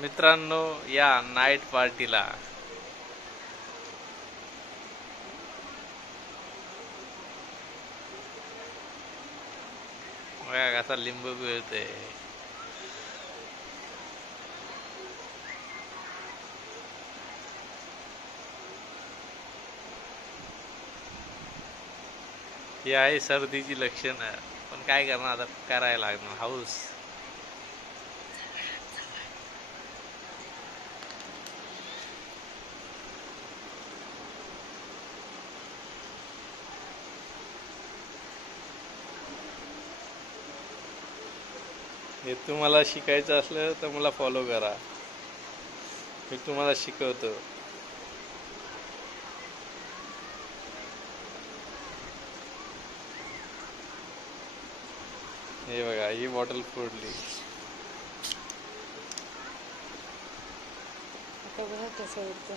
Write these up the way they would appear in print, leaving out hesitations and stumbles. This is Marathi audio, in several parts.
मित्रांनो, या नाईट पार्टीला बघा कसा लिंबू पिळते. ही आहे सर्दीची लक्षणं, पण काय करणार आता, करायला लागणार हाऊस. हे तुम्हाला शिकायचं असलं तर मला फॉलो करा, मी तुम्हाला शिकवतो. हे बघा, ही बॉटल फोडली. आता बघा कसं होतं.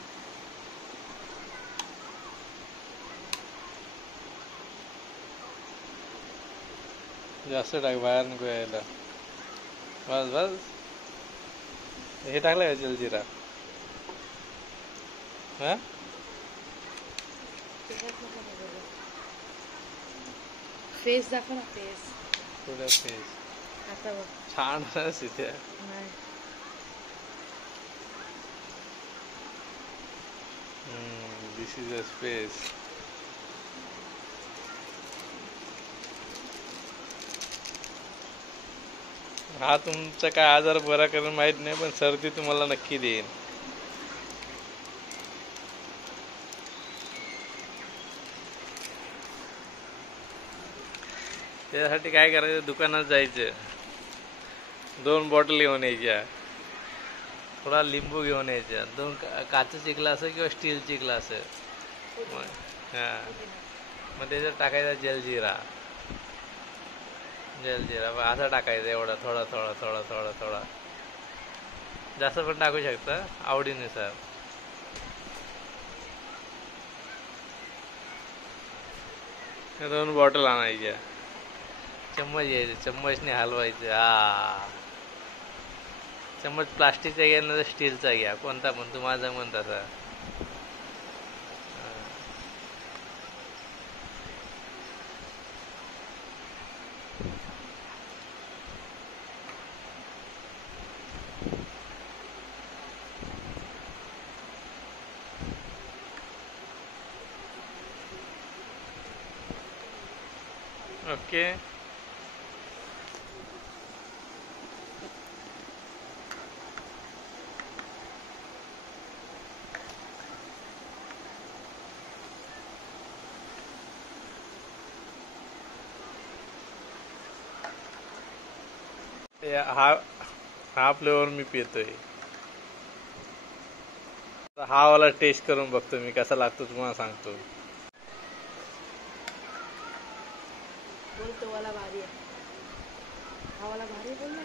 जास्त टाक, बाहेर नको यायला. बस बस. हे टाकलं का जलजिरा? हा, फेस दाखव ना, फेस. थोडं फेस आता बघ. छान इथे. नाही. दिस इज अ स्पेस. हा तुमचा काय आजार बरा करून माहित नाही, पण सर्दी तुम्हाला नक्की देईन. त्यासाठी काय करायचं, दुकानात जायचं, 2 बॉटल घेऊन यायच्या, थोडा लिंबू घेऊन यायच्या, 2 काचेची ग्लास किंवा स्टीलची ग्लास. हां, मग त्याच्यात टाकायचा जलजिरा. जलजिरा असं टाकायचं, एवढा थोडा थोडा थोडा थोडा थोडा. जास्त पण टाकू शकता आवडीनुसार. 2 बॉटल आणायच्या, चम्मच घ्यायचे, चम्मचने हलवायचं. चम्मच प्लास्टिकचा घ्या ना तर स्टीलचा घ्या, कोणता पण तुम्हाला जमन तसा. ओके. हा फ्लेवर मी पितोय. हा वाला टेस्ट करून बघतो मी, कसा लागतो तुम्हाला सांगतो. बोल, तो वाला भारी आहे. हा वाला भारी बोल ना.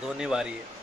दोन्ही भारी आहे.